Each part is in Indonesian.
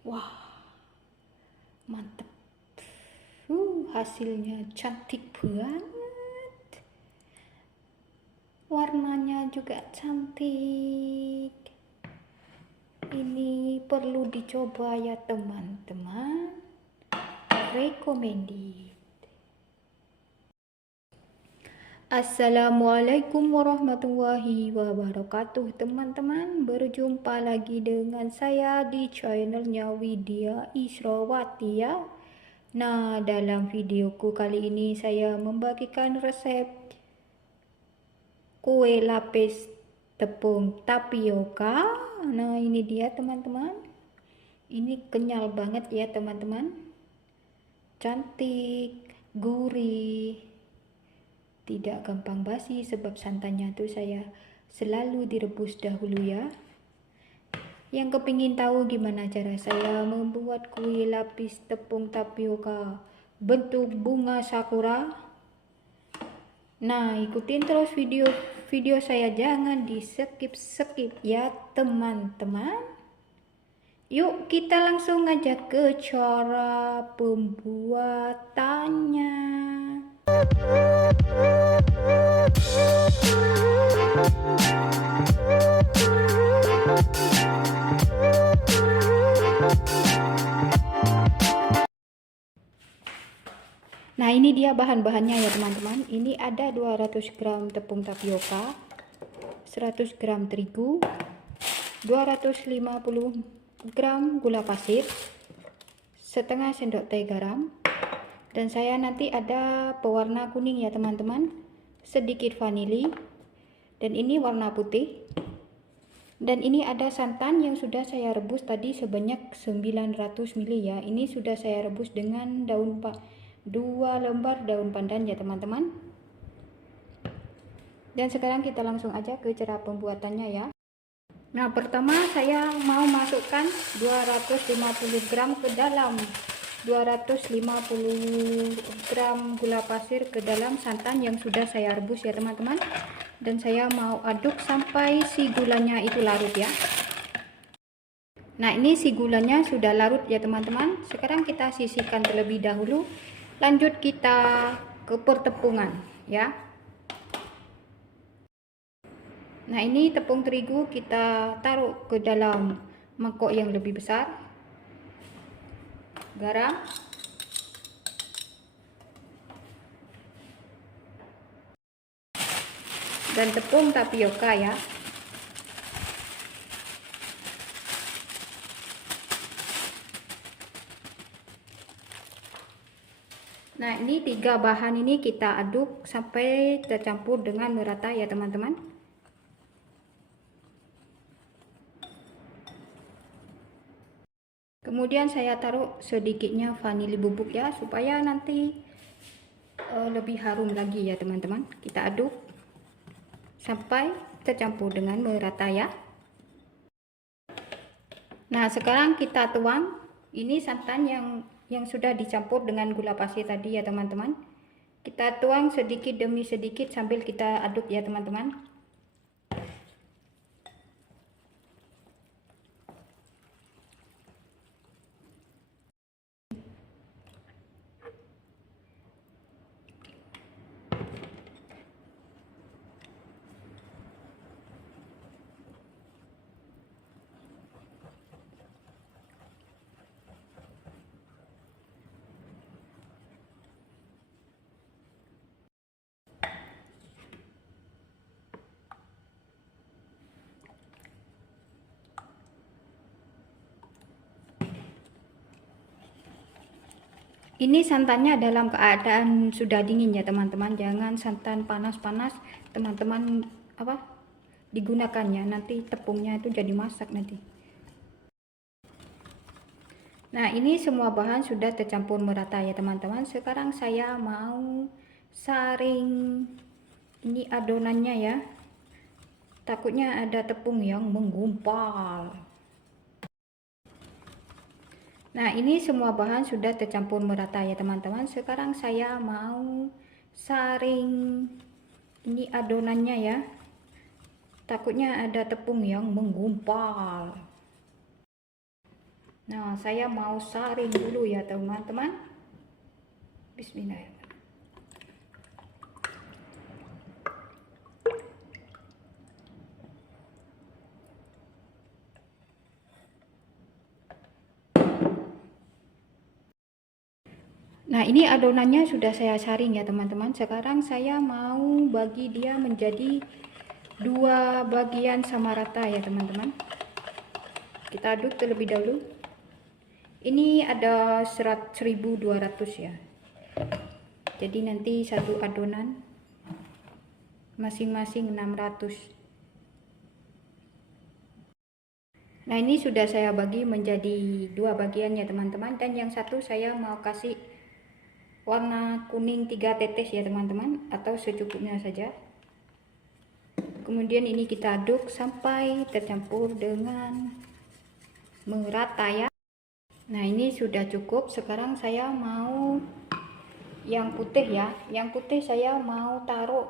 Wah, mantep. Hasilnya cantik banget. Warnanya juga cantik. Ini perlu dicoba ya teman-teman. Recommended. Assalamualaikum warahmatullahi wabarakatuh teman-teman. Berjumpa lagi dengan saya di channelnya Widya Israwati ya. Nah, dalam videoku kali ini saya membagikan resep kue lapis tepung tapioka. Nah, ini dia teman-teman. Ini kenyal banget ya teman-teman. Cantik, gurih. Tidak gampang basi sebab santannya tuh saya selalu direbus dahulu ya. Yang kepingin tahu gimana cara saya membuat kue lapis tepung tapioka bentuk bunga sakura? Nah, ikutin terus video saya, jangan di skip ya teman-teman. Yuk kita langsung aja ke cara pembuatannya. Nah, ini dia bahan-bahannya ya teman-teman. Ini ada 200 gram tepung tapioka, 100 gram terigu, 250 gram gula pasir, setengah sendok teh garam, dan saya nanti ada pewarna kuning ya teman-teman, sedikit vanili, dan ini warna putih. Dan ini ada santan yang sudah saya rebus tadi sebanyak 900 ml ya. Ini sudah saya rebus dengan 2 lembar daun pandan ya teman-teman. Dan sekarang kita langsung aja ke cara pembuatannya ya. Nah, pertama saya mau masukkan 250 gram ke dalam 250 gram gula pasir ke dalam santan yang sudah saya rebus ya teman-teman. Dan saya mau aduk sampai si gulanya itu larut ya. Nah, ini si gulanya sudah larut ya teman-teman. Sekarang kita sisihkan terlebih dahulu. Lanjut kita ke pertepungan ya. Nah, ini tepung terigu kita taruh ke dalam mangkok yang lebih besar. Garam, dan tepung tapioka ya. Nah, ini 3 bahan ini kita aduk sampai tercampur dengan merata ya teman-teman. Kemudian saya taruh sedikitnya vanili bubuk ya, supaya nanti lebih harum lagi ya teman-teman. Kita aduk sampai tercampur dengan merata ya. Nah, sekarang kita tuang ini santan yang sudah dicampur dengan gula pasir tadi ya teman-teman. Kita tuang sedikit demi sedikit sambil kita aduk ya teman-teman. Ini santannya dalam keadaan sudah dingin ya teman-teman. Jangan santan panas-panas teman-teman digunakannya, nanti tepungnya itu jadi masak nanti. Nah, ini semua bahan sudah tercampur merata ya teman-teman. Sekarang saya mau saring ini adonannya ya. Takutnya ada tepung yang menggumpal. Nah, ini semua bahan sudah tercampur merata ya teman-teman. Sekarang saya mau saring ini adonannya ya. Takutnya ada tepung yang menggumpal. Nah, saya mau saring dulu ya teman-teman. Bismillahirrahmanirrahim. Nah, ini adonannya sudah saya saring ya teman-teman. Sekarang saya mau bagi dia menjadi dua bagian sama rata ya teman-teman. Kita aduk terlebih dahulu. Ini ada 1200 ya. Jadi nanti satu adonan masing-masing 600. Nah, ini sudah saya bagi menjadi dua bagian ya teman-teman. Dan yang satu saya mau kasih warna kuning 3 tetes ya teman-teman, atau secukupnya saja. Kemudian ini kita aduk sampai tercampur dengan merata ya. Nah, ini sudah cukup. Sekarang saya mau yang putih ya. Yang putih saya mau taruh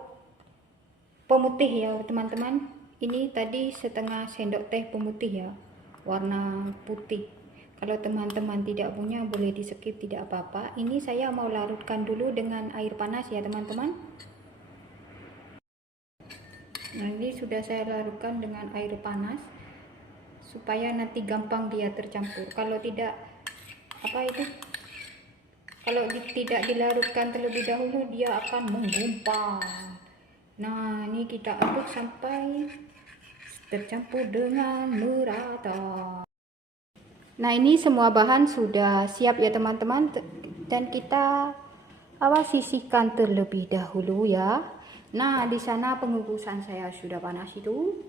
pemutih ya teman-teman. Ini tadi setengah sendok teh pemutih ya, warna putih. Kalau teman-teman tidak punya boleh di skip, tidak apa-apa. Ini saya mau larutkan dulu dengan air panas ya teman-teman. Nah, ini sudah saya larutkan dengan air panas supaya nanti gampang dia tercampur. Kalau tidak kalau tidak dilarutkan terlebih dahulu dia akan menggumpal. Nah, ini kita aduk sampai tercampur dengan merata. Nah, ini semua bahan sudah siap ya teman-teman, dan kita sisihkan terlebih dahulu ya. Nah, di sana pengukusan saya sudah panas itu.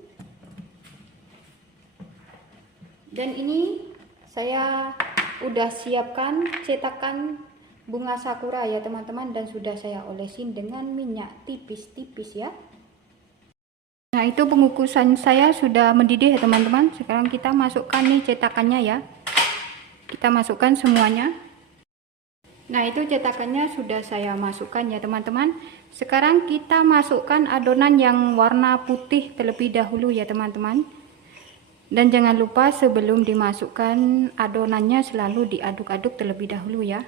Dan ini saya udah siapkan cetakan bunga sakura ya teman-teman, dan sudah saya olesin dengan minyak tipis-tipis ya. Nah, itu pengukusan saya sudah mendidih ya teman-teman. Sekarang kita masukkan nih cetakannya ya. Kita masukkan semuanya. Nah, itu cetakannya sudah saya masukkan ya teman-teman. Sekarang kita masukkan adonan yang warna putih terlebih dahulu ya teman-teman. Dan jangan lupa sebelum dimasukkan adonannya selalu diaduk-aduk terlebih dahulu ya.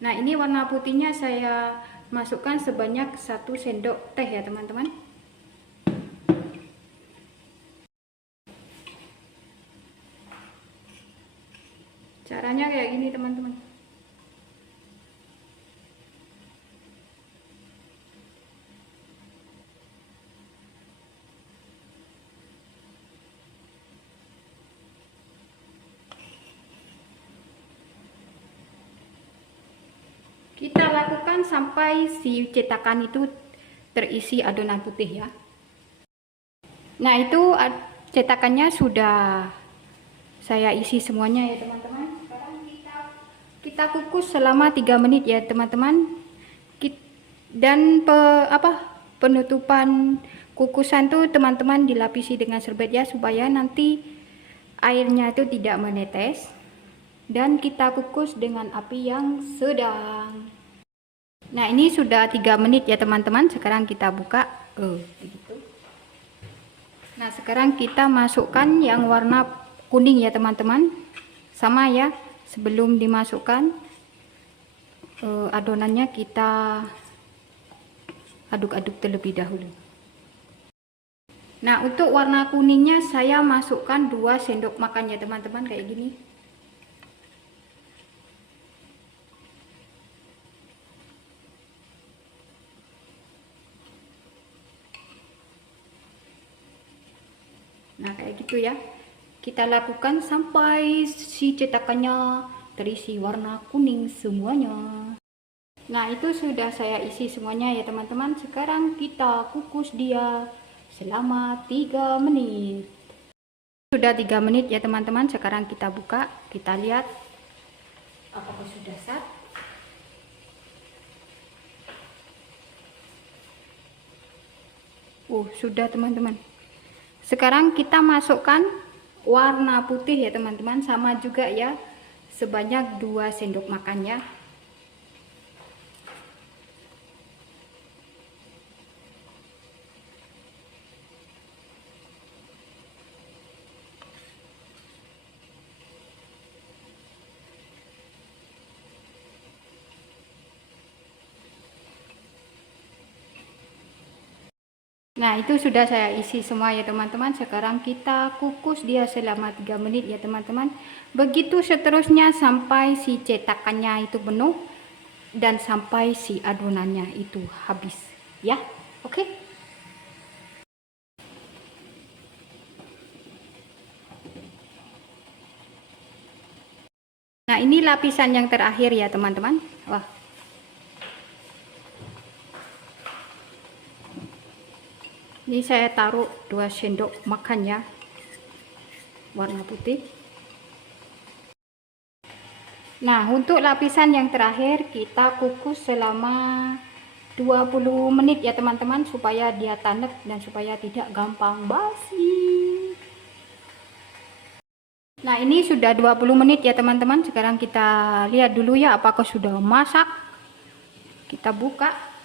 Nah, ini warna putihnya saya masukkan sebanyak 1 sendok teh ya teman-teman. Caranya kayak gini teman-teman. Kita lakukan sampai si cetakan itu terisi adonan putih ya. Nah, itu cetakannya sudah saya isi semuanya ya teman-teman. Sekarang kita kukus selama 3 menit ya teman-teman. Dan penutupan kukusan tuh teman-teman dilapisi dengan serbet ya, supaya nanti airnya itu tidak menetes. Dan kita kukus dengan api yang sedang. Nah, ini sudah 3 menit ya teman-teman. Sekarang kita buka. Begitu. Nah, sekarang kita masukkan yang warna kuning ya teman-teman. Sama ya, sebelum dimasukkan adonannya kita aduk-aduk terlebih dahulu. Nah, untuk warna kuningnya saya masukkan 2 sendok makan ya teman-teman, kayak gini. Nah, kayak gitu ya. Kita lakukan sampai si cetakannya terisi warna kuning semuanya. Nah, itu sudah saya isi semuanya ya teman-teman. Sekarang kita kukus dia selama 3 menit. Sudah 3 menit ya teman-teman. Sekarang kita buka, kita lihat apakah sudah set. Sudah teman-teman. Sekarang kita masukkan warna putih ya teman-teman, sama juga ya, sebanyak 2 sendok makan ya. Nah, itu sudah saya isi semua ya teman-teman. Sekarang kita kukus dia selama 3 menit ya teman-teman. Begitu seterusnya sampai si cetakannya itu penuh dan sampai si adonannya itu habis ya. Oke. Nah, ini lapisan yang terakhir ya teman-teman. Wah. Ini saya taruh 2 sendok makan ya. Warna putih. Nah, untuk lapisan yang terakhir kita kukus selama 20 menit ya teman-teman, supaya dia tanek dan supaya tidak gampang basi. Nah, ini sudah 20 menit ya teman-teman. Sekarang kita lihat dulu ya apakah sudah masak. Kita buka.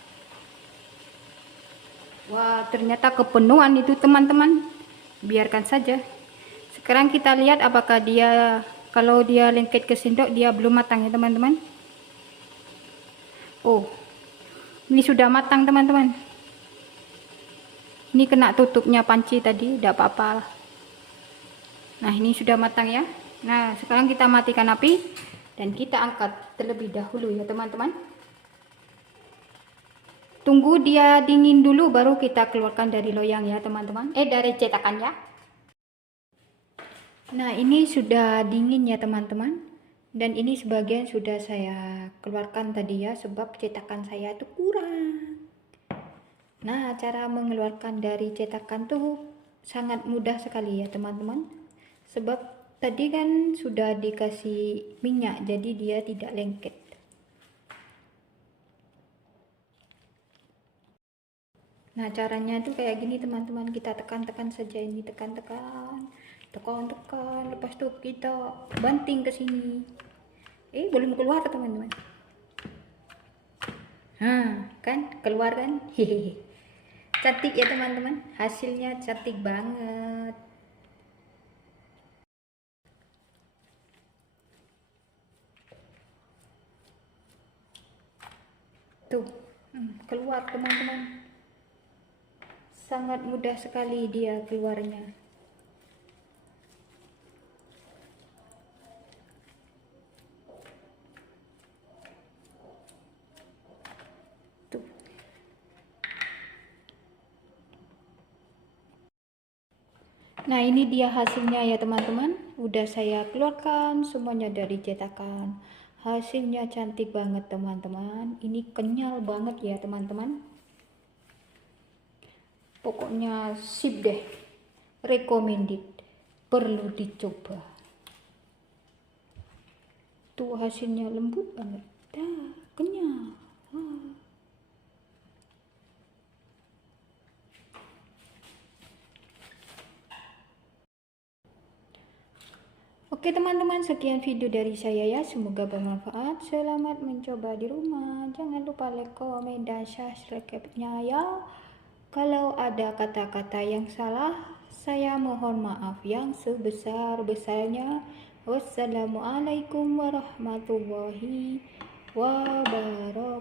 Wah, ternyata kepenuhan itu teman-teman. Biarkan saja. Sekarang kita lihat apakah dia, kalau dia lengket ke sendok, dia belum matang ya teman-teman. Oh, ini sudah matang teman-teman. Ini kena tutupnya panci tadi, tidak apa-apa. Nah, ini sudah matang ya. Nah, sekarang kita matikan api dan kita angkat terlebih dahulu ya teman-teman. Tunggu dia dingin dulu baru kita keluarkan dari loyang ya teman-teman. Dari cetakannya. Nah, ini sudah dingin ya teman-teman. Dan ini sebagian sudah saya keluarkan tadi ya, sebab cetakan saya itu kurang. Nah, cara mengeluarkan dari cetakan tuh sangat mudah sekali ya teman-teman. Sebab tadi kan sudah dikasih minyak, jadi dia tidak lengket. Nah, caranya itu kayak gini teman-teman. Kita tekan-tekan saja ini, tekan-tekan, tekan-tekan. Lepas itu kita banting ke sini. Belum keluar teman-teman. Kan keluar kan? Hehehe. Cantik ya teman-teman. Hasilnya cantik banget. Tuh, keluar teman-teman. Sangat mudah sekali dia keluarnya. Tuh. Nah, ini dia hasilnya ya teman-teman. Udah saya keluarkan semuanya dari cetakan. Hasilnya cantik banget teman-teman. Ini kenyal banget ya teman-teman. Pokoknya sip deh, recommended, perlu dicoba. Tuh hasilnya lembut banget, kenyal. Oke teman-teman, sekian video dari saya ya, semoga bermanfaat. Selamat mencoba di rumah. Jangan lupa like, komen, dan subscribe-nya ya. Kalau ada kata-kata yang salah, saya mohon maaf yang sebesar-besarnya. Wassalamualaikum warahmatullahi wabarakatuh.